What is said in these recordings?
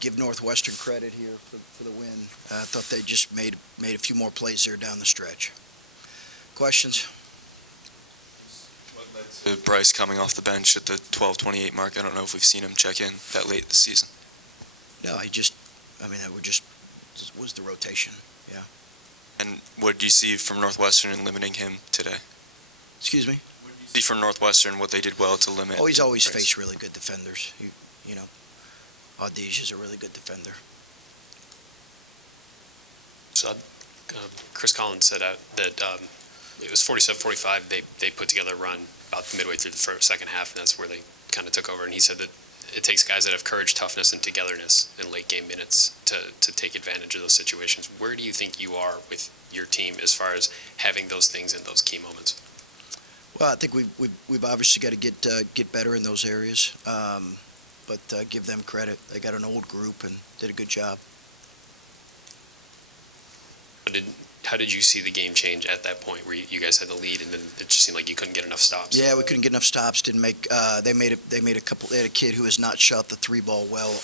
Give Northwestern credit here for the win. I thought they just made a few more plays there down the stretch. Questions? What led to Bryce coming off the bench at the 12:28 mark? I don't know if we've seen him check in that late this season. No, that was the rotation. Yeah. And what do you see from Northwestern in limiting him today? Excuse me? What do you see from Northwestern, what they did well to limit? Oh, he's always Bryce? faced really good defenders. Audige is a really good defender. So, Chris Collins said that it was 47-45. They put together a run about midway through the second half, and that's where they kind of took over. And he said that it takes guys that have courage, toughness, and togetherness in late game minutes to take advantage of those situations. Where do you think you are with your team as far as having those things in those key moments? Well, I think we've obviously got to get better in those areas, but give them credit. They got an old group and did a good job. How did you see the game change at that point where you guys had the lead and then it just seemed like you couldn't get enough stops? Yeah, we couldn't get enough stops. Didn't make. They made a couple. They had a kid who has not shot the three ball well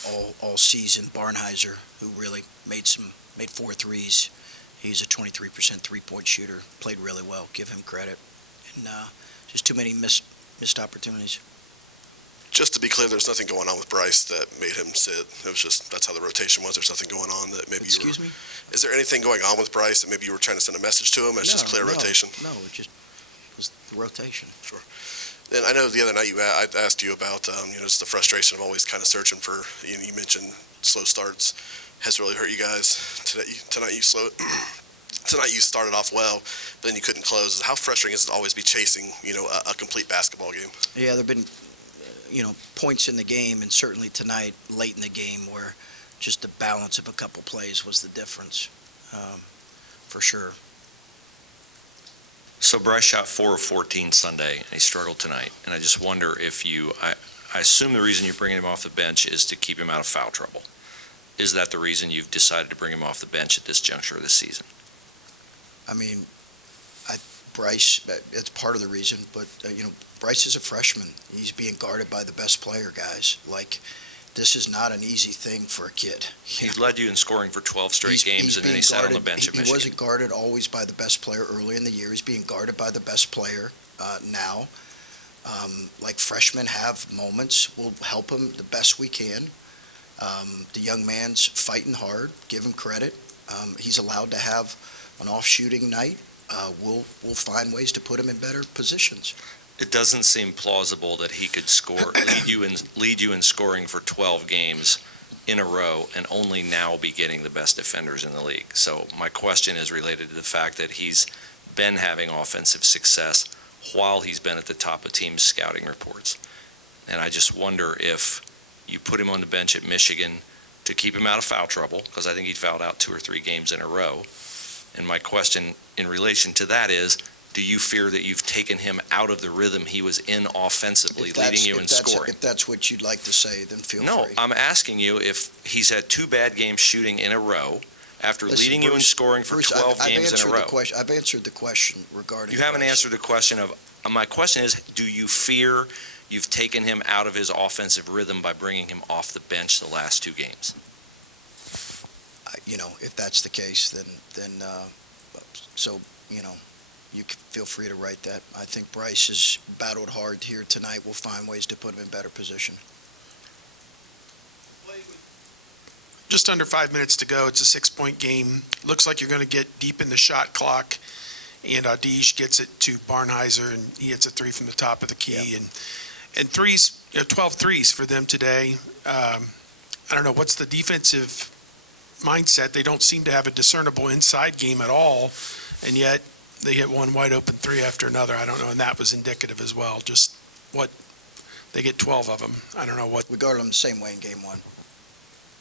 all season, Barnheiser, who really made 4 threes. He's a 23% 3-point shooter. Played really well. Give him credit. And just too many missed opportunities. Just to be clear, there's nothing going on with Bryce that made him sit. It was just, that's how the rotation was. There's nothing going on that maybe Excuse me? Is there anything going on with Bryce that maybe you were trying to send a message to him? It's just clear rotation? No, it just was the rotation. Sure. And I know the other night I asked you about, just the frustration of always kind of searching for, you mentioned slow starts has really hurt you guys. Tonight you started off well, but then you couldn't close. How frustrating is it to always be chasing, a complete basketball game? Yeah, there've been points in the game, and certainly tonight, late in the game, where just the balance of a couple plays was the difference, for sure. So Bryce shot 4 of 14 Sunday, and he struggled tonight. And I just wonder if I assume the reason you're bringing him off the bench is to keep him out of foul trouble. Is that the reason you've decided to bring him off the bench at this juncture of the season? I mean, Bryce, it's part of the reason, but, Bryce is a freshman. He's being guarded by the best player, guys. This is not an easy thing for a kid. He's led you in scoring for 12 straight games, and then he sat on the bench at Michigan. He wasn't guarded always by the best player early in the year. He's being guarded by the best player now. Freshmen have moments. We'll help him the best we can. The young man's fighting hard. Give him credit. He's allowed to have an off-shooting night. We'll find ways to put him in better positions. It doesn't seem plausible that he could lead you in scoring for 12 games in a row and only now be getting the best defenders in the league. So my question is related to the fact that he's been having offensive success while he's been at the top of teams' scouting reports. And I just wonder if you put him on the bench at Michigan to keep him out of foul trouble, because I think he fouled out 2 or 3 games in a row. And my question in relation to that is, do you fear that you've taken him out of the rhythm he was in offensively, leading you in scoring? If that's what you'd like to say, then feel free. No, I'm asking you if he's had 2 bad games shooting in a row after leading you in scoring for 12 games in a row. I've answered the question regarding. You haven't answered the question of, my question is, do you fear you've taken him out of his offensive rhythm by bringing him off the bench the last 2 games? If that's the case, then you can feel free to write that. I think Bryce has battled hard here tonight. We'll find ways to put him in better position. Just under 5 minutes to go. It's a 6-point game. Looks like you're going to get deep in the shot clock, and Audige gets it to Barnheiser, and he hits a 3 from the top of the key. Yep. And threes, 12 threes for them today. I don't know, what's the defensive mindset? They don't seem to have a discernible inside game at all, and yet they hit one wide open 3 after another. I don't know, and that was indicative as well. Just what they get 12 of them. I don't know what. We guarded them the same way in game 1.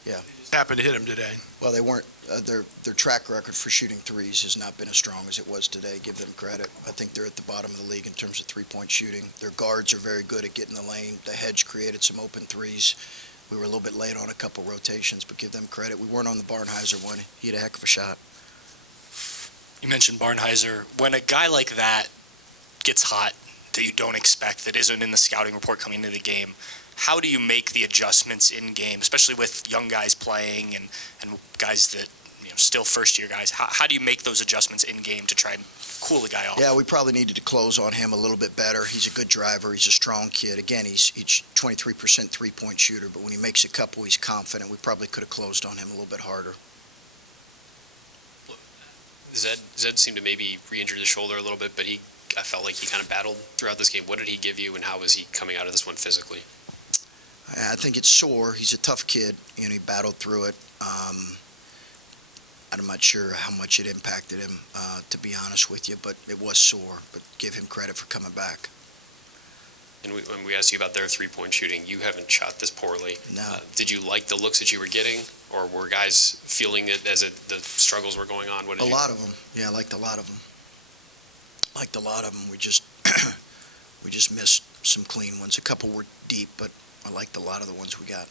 Yeah. Happened to hit them today. Well, they weren't. Their track record for shooting threes has not been as strong as it was today. Give them credit. I think they're at the bottom of the league in terms of 3-point shooting. Their guards are very good at getting the lane. The hedge created some open threes. We were a little bit late on a couple rotations, but give them credit. We weren't on the Barnheiser one. He had a heck of a shot. You mentioned Barnheiser. When a guy like that gets hot that you don't expect, that isn't in the scouting report coming into the game, how do you make the adjustments in game, especially with young guys playing and guys that, still first-year guys? How do you make those adjustments in game to try and cool the guy off? Yeah, we probably needed to close on him a little bit better. He's a good driver. He's a strong kid. Again, he's 23% three-point shooter, but when he makes a couple, he's confident. We probably could have closed on him a little bit harder. Zed seemed to maybe re-injure the shoulder a little bit, but I felt like he kind of battled throughout this game. What did he give you, and how was he coming out of this one physically? I think it's sore. He's a tough kid. He battled through it. I'm not sure how much it impacted him, to be honest with you, but it was sore. But give him credit for coming back. And when we asked you about their three-point shooting, you haven't shot this poorly. No. Did you like the looks that you were getting, or were guys feeling it as the struggles were going on? A lot of them. Yeah, I liked a lot of them. We just we just missed some clean ones. A couple were deep, but I liked a lot of the ones we got.